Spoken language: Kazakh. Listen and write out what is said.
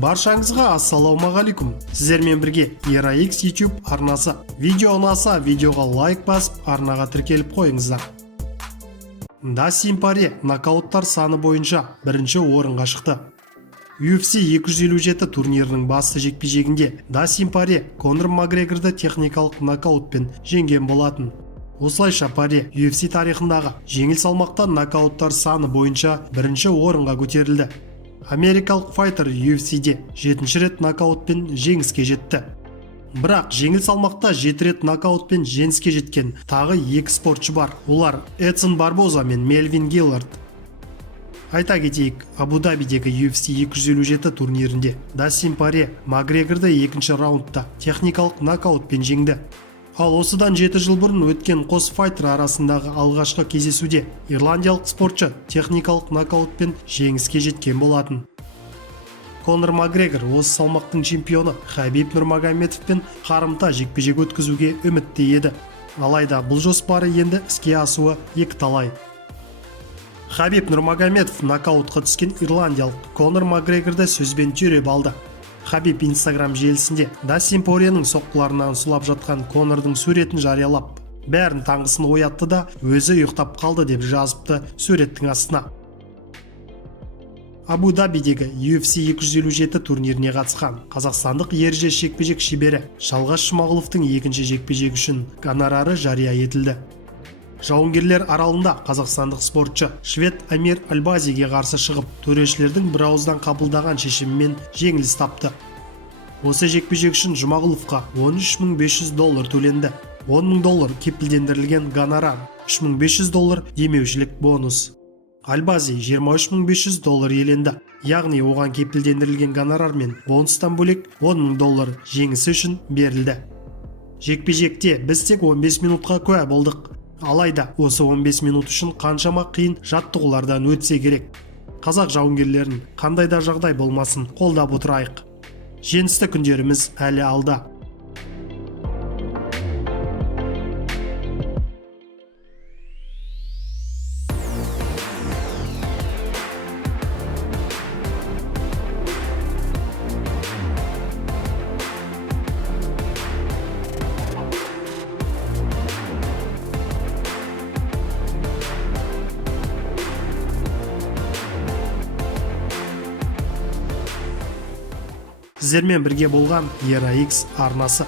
Баршаңызға ассалаумағалейкум. Сіздермен бірге ERA-X YouTube арнасы. Видео ұнаса, видеоға лайк басып, арнаға тіркеліп қойыңыздар. Дастин Порье нокауттар саны бойынша бірінші орынға шықты. UFC 257 турнирінің басты жекпе-жегінде Дастин Порье Конор Макгрегорды техникалық нокаутпен жеңген болатын. Осылайша Порье UFC тарихындағы жеңіл салмақта нокауттар саны бойынша бірінші орынға көтерілді. Америкалық файтер UFC-де 7-ші рет нокаутпен жеңіске жетті. Бірақ жеңіл салмақта 7 рет нокаутпен жеңіске жеткен тағы 2 спортшы бар. Олар Эдсон Барбоза мен Мельвин Гиллард. Айта кетейік, Абу-Дабидегі UFC 257 турнирінде Дастин Порье Макгрегорды 2-ші раундта техникалық нокаутпен жеңді. Ал осыдан 7 жыл бұрын өткен қос файтер арасындағы алғашқы кездесуде ирландиялық спортшы техникалық нокаутпен жеңіске жеткен болатын. Конор Макгрегор осы салмақтың чемпионы Хабиб Нурмагомедовпен қарымта жекпе-жек өткізуге үмітті еді. Алайда бұл жоспары енді іске асуы екіталай. Хабиб Нурмагомедов нокаутқа түскен ирландиялық Конор Макгрегорды сөзбен түйреп алды. Хабиб Instagram желісінде Дастин Порьенің соққыларынан сұлап жатқан Конордың суретін жариялап, бәрін таңғысын оятты да өзі ұйықтап қалды деп жазыпты суреттің астына. Абу-Дабидегі UFC 257 турниріне қатысқан қазақстандық ержеш жекпе-жек шебері Шалғас Жұмағұловтың екінші жекпе-жегі үшін гонорары жария етілді. Жауынгерлер аралында қазақстандық спортшы швед Амир Альбазиге қарсы шығып, төрешілердің бірауыздан қабылдаған шешімімен жеңіліс тапты. Осы жекпе-жек үшін Жұмағұловқа $13,500 төленді. $10,000 кепілдендірілген гонорар, $3,500 демеушілік бонус. Альбази $23,500 еленді. Яғни оған кепілдендірілген гонорар мен бонустан бөлек $10,000 жеңісі үшін берілді. Жекпе-жекте біз тек 15 минутқа куә болдық. Алайда осы 15 минут үшін қаншама қиын жаттығулардан өтсе керек. Қазақ жауынгерлерін қандай да жағдай болмасын қолдап отырайық. Жеңісті күндеріміз әлі алда. Сіздермен бірге болған ERA-X арнасы.